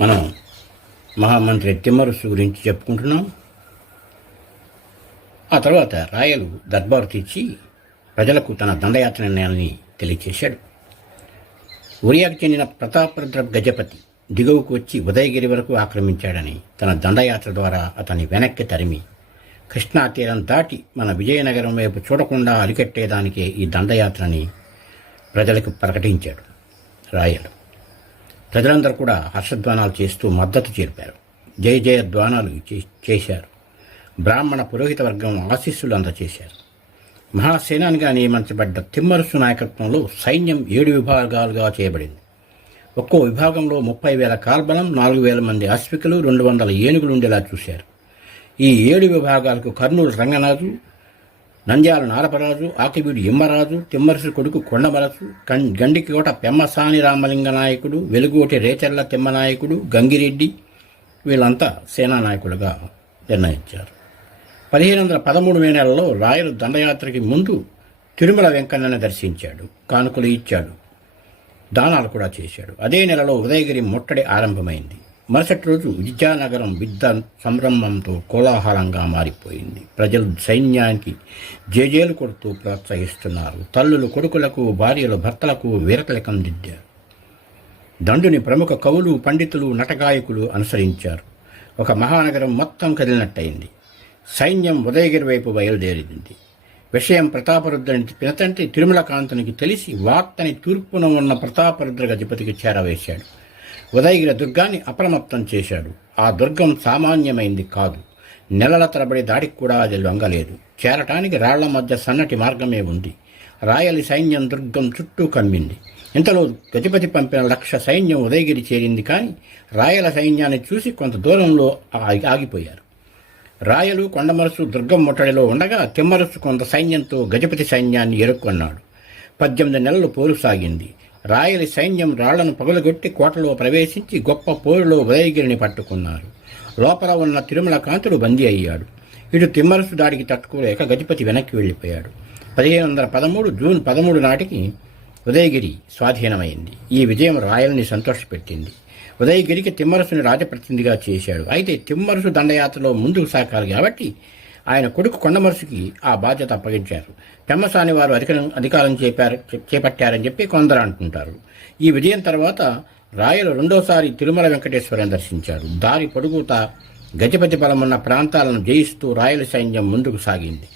మనం మహామంత్రి తిమ్మరుసు గురించి చెప్పుకుంటున్నాం. ఆ తర్వాత రాయలు దర్బారు తీర్చి ప్రజలకు తన దండయాత్ర నిర్ణయాన్ని తెలియచేశాడు. ఒరియాకు చెందిన ప్రతాపరుద్ర గజపతి దిగువకు వచ్చి ఉదయగిరి వరకు ఆక్రమించాడని తన దండయాత్ర ద్వారా అతన్ని వెనక్కి తరిమి కృష్ణా తీరం దాటి మన విజయనగరం వైపు చూడకుండా అరికట్టేదానికే ఈ దండయాత్రని ప్రజలకు ప్రకటించాడు రాయలు. ప్రజలందరూ కూడా హర్షధ్వానాలు చేస్తూ మద్దతు చేర్పారు. జయ జయ ధ్వానాలు చే- చేశారు. బ్రాహ్మణ పురోహిత వర్గం ఆశీస్సులు అందచేశారు మహాసేనానిగా నియమించబడ్డ తిమ్మరుసు నాయకత్వంలో సైన్యం ఏడు విభాగాలుగా చేయబడింది. ఒక్కో విభాగంలో ముప్పై వేల కాల్బలం నాలుగు వేల మంది అశ్వికులు రెండు వందల ఏనుగులు ఉండేలా చూశారు. ఈ ఏడు విభాగాలకు కర్నూలు రంగనాథు నంద్యాల నారపరాజు ఆకివీడు ఇమ్మరాజు తిమ్మరసు కొడుకు కొండమరసు కం- గండికోట పెమ్మసాని రామలింగ నాయకుడు వెలుగోటి రేచర్ల తిమ్మనాయకుడు గంగిరెడ్డి వీళ్ళంతా సేనా నాయకులుగా నిర్ణయించారు. పదిహేను వందల పదమూడు మే నెలలో రాయలు దండయాత్రకి ముందు తిరుమల వెంకన్నను దర్శించాడు కానుకలు ఇచ్చాడు దానాలు కూడా చేశాడు. అదే నెలలో ఉదయగిరి ముట్టడి ఆరంభమైంది. మరుసటి రోజు విద్యానగరం విద్య సంరంభంతో కోలాహలంగా మారిపోయింది. ప్రజలు సైన్యానికి జేజేలు కొడుతూ ప్రోత్సహిస్తున్నారు. తల్లులు కొడుకులకు భార్యలు భర్తలకు వీరతిలకం దిద్దారు. దండుని ప్రముఖ కవులు పండితులు నటగాయకులు అనుసరించారు. ఒక మహానగరం మొత్తం కదిలినట్టయింది. సైన్యం ఉదయగిరి వైపు బయలుదేరింది. విషయం ప్రతాపరుద్రుని పినతండ్రి తిరుమల కాంతునికి తెలిసి వార్తని తూర్పున ఉన్న ప్రతాపరుద్ర గజపతికి చేరవేశాడు. ఉదయగిరి దుర్గాన్ని అప్రమత్తం చేశాడు. ఆ దుర్గం సామాన్యమైంది కాదు. నెలల తరబడి దాడికి కూడా అది లొంగలేదు. చేరటానికి రాళ్ళ మధ్య సన్నటి మార్గమే ఉంది. రాయలి సైన్యం దుర్గం చుట్టూ కమ్మింది. ఇంతలో గజపతి పంపిన లక్ష సైన్యం ఉదయగిరి చేరింది కానీ రాయల సైన్యాన్ని చూసి కొంత దూరంలో ఆగి- ఆగిపోయారు. రాయలు కొండమరసు దుర్గం ముట్టడిలో ఉండగా తిమ్మరసు కొంత సైన్యంతో గజపతి సైన్యాన్ని ఎరుక్కున్నాడు. పద్దెనిమిది నెలలు పోరు సాగింది. రాయలి సైన్యం రాళ్ళను పగులగొట్టి కోటలో ప్రవేశించి గొప్ప పోరులో ఉదయగిరిని పట్టుకున్నారు. లోపల ఉన్న తిరుమల కాంతుడు బందీ అయ్యాడు. ఇటు తిమ్మరసు దాడికి తట్టుకోలేక గజపతి వెనక్కి వెళ్ళిపోయాడు. పదిహేను వందల పదమూడు జూన్ పదమూడు నాటికి ఉదయగిరి స్వాధీనమైంది. ఈ విజయం రాయల్ని సంతోషపెట్టింది. ఉదయగిరికి తిమ్మరసుని రాజప్రతినిధిగా చేశాడు. అయితే తిమ్మరసు దండయాత్రలో ముందుకు సాగాలి కాబట్టి ఆయన కొడుకు కొండమరుసుకి ఆ బాధ్యత అప్పగించారు. పెమ్మసాని వారు అధికారం అధికారం చేపారు చేపట్టారని చెప్పి కొందరు అంటుంటారు. ఈ విజయం తర్వాత రాయలు రెండోసారి తిరుమల వెంకటేశ్వరం దర్శించారు. దారి పొడుగుతా గజపతి బలమున్న ప్రాంతాలను జయిస్తూ రాయల సైన్యం ముందుకు సాగింది.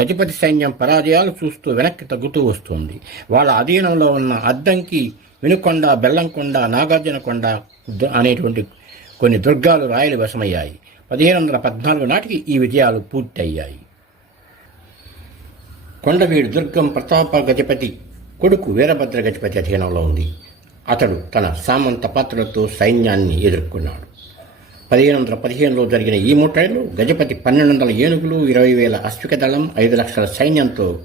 గజపతి సైన్యం పరాజయాలు చూస్తూ వెనక్కి తగ్గుతూ వస్తుంది. వాళ్ళ అధీనంలో ఉన్న అద్దంకి వినుకొండ బెల్లంకొండ నాగార్జునకొండ అనేటువంటి కొన్ని దుర్గాలు రాయలు వశమయ్యాయి. పదిహేను వందల పద్నాలుగు నాటికి ఈ విజయాలు పూర్తయ్యాయి. కొండవీడు దుర్గం ప్రతాప గజపతి కొడుకు వీరభద్ర గజపతి అధీనంలో ఉంది. అతడు తన సామంత పాత్రలతో సైన్యాన్ని ఎదుర్కొన్నాడు. పదిహేను వందల పదిహేనులో జరిగిన ఈ ముట్టడిలో గజపతి పన్నెండు వందల ఏనుగులు ఇరవై వేల అశ్విక దళం ఐదు లక్షల సైన్యంతో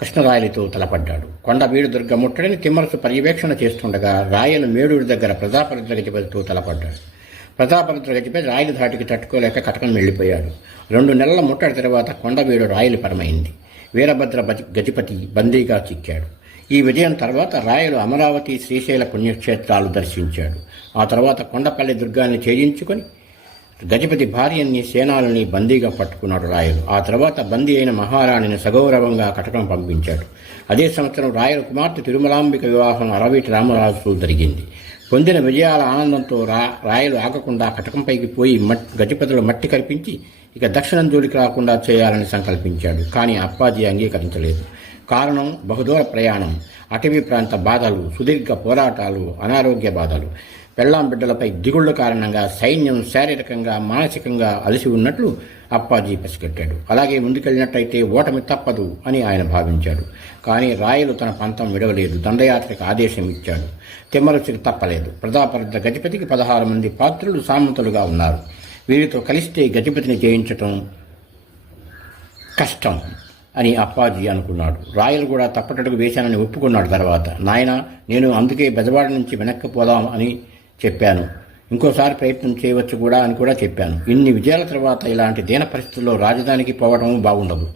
కృష్ణరాయలతో తలపడ్డాడు. కొండవీడు దుర్గ ముట్టడిని తిమ్మరసు పర్యవేక్షణ చేస్తుండగా రాయలు మేడూరు దగ్గర ప్రజాపరిద్ర గజపతితో తలపడ్డాడు. ప్రతాపరుద్ర గజపతి రాయల ధాటికి తట్టుకోలేక కటకం వెళ్ళిపోయాడు రెండు నెలల ముట్టడి తర్వాత కొండవీడు రాయలు పరమైంది. వీరభద్ర బతి- గజపతి బందీగా చిక్కాడు. ఈ విజయం తర్వాత రాయలు అమరావతి శ్రీశైల పుణ్యక్షేత్రాలు దర్శించాడు. ఆ తర్వాత కొండపల్లి దుర్గాన్ని ఛేదించుకొని గజపతి భార్యని సేనాలని బందీగా పట్టుకున్నాడు రాయలు. ఆ తర్వాత బందీ అయిన మహారాణిని సగౌరవంగా కటకం పంపించాడు. అదే సంవత్సరం రాయల కుమార్తె తిరుమలాంబిక వివాహం అరవీటి రామరాజుతో జరిగింది. పొందిన విజయాల ఆనందంతో రా రాయలు ఆగకుండా కటకంపైకి పోయి మట్ గజపతిలో మట్టి కల్పించి ఇక దక్షిణం జోలికి రాకుండా చేయాలని సంకల్పించాడు. కానీ అప్పాజీ అంగీకరించలేదు. కారణం బహుదూర ప్రయాణం అటవీ ప్రాంత బాధలు సుదీర్ఘ పోరాటాలు అనారోగ్య బాధలు. పెళ్ళాం బిడ్డలపై దిగుళ్ళ కారణంగా సైన్యం శారీరకంగా మానసికంగా అలసి ఉన్నట్లు అప్పాజీ పసిగట్టాడు. అలాగే ముందుకెళ్ళినట్టయితే ఓటమి తప్పదు అని ఆయన భావించాడు. కానీ రాయలు తన పంతం విడవలేదు. దండయాత్రకు ఆదేశం ఇచ్చాడు. తిమ్మరుచికి తప్పలేదు. ప్రతాపరుద్ర గజపతికి పదహారు మంది పాత్రులు సామంతులుగా ఉన్నారు. వీరితో కలిస్తే గజపతిని జయించటం కష్టం అని అప్పాజీ అనుకున్నాడు. రాయలు కూడా తప్పటడుగు వేశానని ఒప్పుకున్నాడు తర్వాత. నాయన నేను అందుకే బెజవాడ నుంచి వెనక్కి పోదాం అని చెప్పాను. ఇంకోసారి ప్రయత్నం చేయవచ్చు కూడా అని కూడా చెప్పాను. ఇన్ని విజయాల తర్వాత ఇలాంటి దీన పరిస్థితుల్లో రాజధానికి పోవడం బాగుండదు.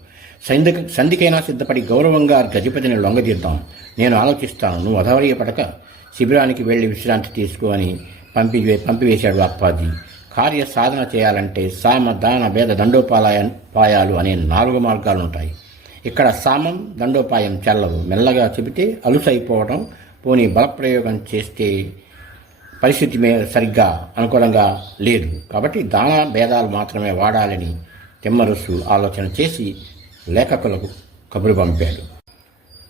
సంధి సంధికైనా సిద్ధపడి గౌరవంగా గజపతిని లొంగదీద్దాం. నేను ఆలోచిస్తాను. నువ్వు అధవర్యపడక శిబిరానికి వెళ్ళి విశ్రాంతి తీసుకో అని పంపి పంపివేశాడు అప్పాజీ. కార్య సాధన చేయాలంటే సామ దాన భేద దండోపాలయ పాయాలు అనే నాలుగు మార్గాలు ఉంటాయి ఇక్కడ సామం దండోపాయం చెల్లవు. మెల్లగా చెబితే అలుసైపోవడం పోనీ బలప్రయోగం చేస్తే పరిస్థితి మే సరిగ్గా అనుకూలంగా లేదు. కాబట్టి దాన భేదాలు మాత్రమే వాడాలని తిమ్మరుసు ఆలోచన చేసి లేఖకులకు కబురు పంపాడు.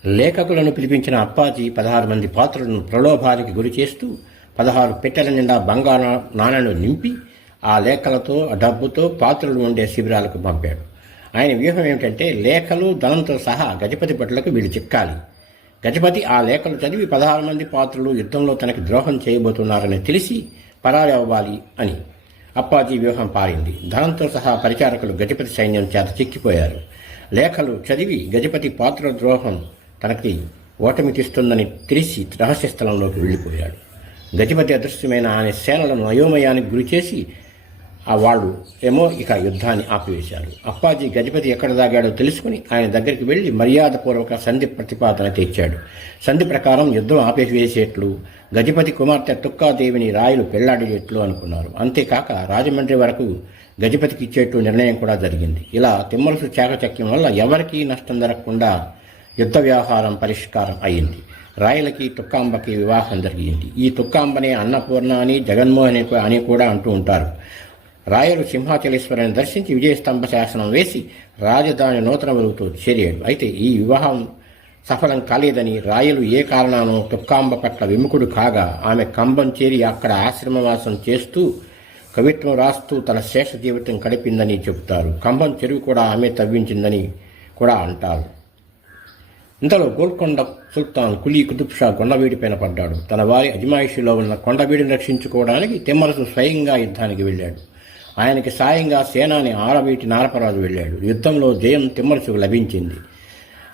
లేఖకులను పిలిపించిన అప్పాజీ పదహారు మంది పాత్రలను ప్రలోభానికి గురి చేస్తూ పదహారు పెట్టెల నిండా బంగారు నాణను నింపి ఆ లేఖలతో డబ్బుతో పాత్రలు ఉండే శిబిరాలకు పంపాడు. ఆయన వ్యూహం ఏమిటంటే లేఖలు ధనంతో సహా గజపతి భటులకు వీళ్ళు చిక్కాలి. గజపతి ఆ లేఖలు చదివి పదహారు మంది పాత్రలు యుద్ధంలో తనకి ద్రోహం చేయబోతున్నారని తెలిసి పరారి అవ్వాలి అని అప్పాజీ వ్యూహం పారింది. ధనంతో సహా పరిచారకులు గజపతి సైన్యం చేత చిక్కిపోయారు. లేఖలు చదివి గజపతి పాత్ర ద్రోహం తనకి ఓటమి తీస్తుందని తెలిసి రహస్య స్థలంలోకి వెళ్ళిపోయాడు. గజపతి అదృశ్యమైన ఆయన సేనలను అయోమయానికి గురిచేసి ఆ వాళ్ళు ఏమో ఇక యుద్ధాన్ని ఆపివేశారు. అప్పాజీ గజపతి ఎక్కడ దాగాడో తెలుసుకుని ఆయన దగ్గరికి వెళ్ళి మర్యాదపూర్వక సంధి ప్రతిపాదన తెచ్చాడు. సంధి ప్రకారం యుద్ధం ఆపివేసేట్లు గజపతి కుమార్తె తుక్కాదేవిని రాయలు పెళ్ళాడేట్లు అనుకున్నారు. అంతేకాక రాజమండ్రి వరకు గజపతికి ఇచ్చేట్టు నిర్ణయం కూడా జరిగింది. ఇలా తిమ్మరుసు చాకచక్యం వల్ల ఎవరికీ నష్టం జరగకుండా యుద్ధ వ్యవహారం పరిష్కారం అయింది. రాయలకి తుక్కాంబకి వివాహం జరిగింది. ఈ తుక్కాంబనే అన్నపూర్ణ అని జగన్మోహన్ అని కూడా అంటూ ఉంటారు. రాయలు సింహాచలేశ్వరుని దర్శించి విజయస్తంభ శాసనం వేసి రాజధాని నూతన వెలుగుతో చేరాడు. అయితే ఈ వివాహం సఫలం కాలేదని రాయలు ఏ కారణానో తుక్కాంబ పట్ల విముఖుడు కాగా ఆమె కంబం చేరి అక్కడ ఆశ్రమవాసం చేస్తూ కవిత్వం రాస్తూ తన శేష జీవితం గడిపిందని చెబుతారు. కంబం చెరువు కూడా ఆమె తవ్వించిందని కూడా అంటారు. ఇంతలో గోల్కొండ సుల్తాన్ కులీ కుతుబ్ షా కొండవీడిపైన పడ్డాడు. తన వారి అజమాయిషిలో ఉన్న కొండవీడిని రక్షించుకోవడానికి తిమ్మరసు స్వయంగా యుద్ధానికి వెళ్ళాడు. ఆయనకి సాయంగా సేనాని ఆరబీటి నారపరాజు వెళ్ళాడు. యుద్ధంలో జయం తిమ్మరసుకు లభించింది.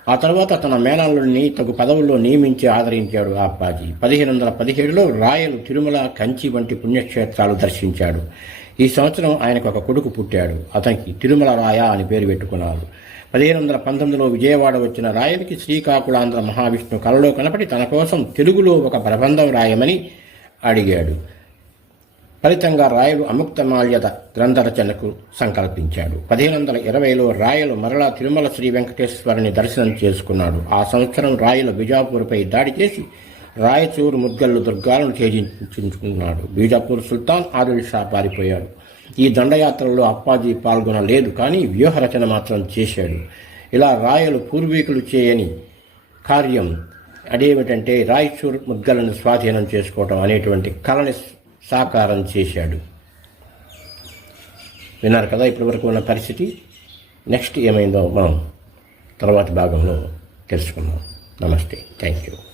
ఆ తర్వాత తన మేనల్లుడిని తగు పదవుల్లో నియమించి ఆదరించాడు అప్పాజీ. పదిహేను వందల పదిహేడులో రాయలు తిరుమల కంచి వంటి పుణ్యక్షేత్రాలు దర్శించాడు. ఈ సంవత్సరం ఆయనకు ఒక కొడుకు పుట్టాడు. అతనికి తిరుమల రాయ అని పేరు పెట్టుకున్నారు పదిహేను వందల పంతొమ్మిదిలో విజయవాడ వచ్చిన రాయలకి శ్రీకాకుళాంధ్ర మహావిష్ణు కలలో కనపడి తన కోసం తెలుగులో ఒక ప్రబంధం రాయమని అడిగాడు. ఫలితంగా రాయలు అముక్తమాల్యత గ్రంథ రచనకు సంకల్పించాడు. పదిహేను వందల ఇరవైలో రాయలు మరలా తిరుమల శ్రీ వెంకటేశ్వరుని దర్శనం చేసుకున్నాడు. ఆ సంవత్సరం రాయలు బిజాపూర్పై దాడి చేసి రాయచూరు ముద్గల్లు దుర్గాలను ఛేదించుకున్నాడు. బీజాపూర్ సుల్తాన్ ఆదిల్ షా పారిపోయాడు. ఈ దండయాత్రలో అప్పాజీ పాల్గొనలేదు కానీ వ్యూహరచన మాత్రం చేశాడు. ఇలా రాయలు పూర్వీకులు చేయని కార్యం అదేమిటంటే రాయచూర్ ముద్గలను స్వాధీనం చేసుకోవటం అనేటువంటి కళని సాకారం చేశాడు. విన్నారు కదా ఇప్పటి వరకు ఉన్న పరిస్థితి? నెక్స్ట్ ఏమైందో మనం తర్వాత భాగంలో తెలుసుకుందాం. నమస్తే. Thank you.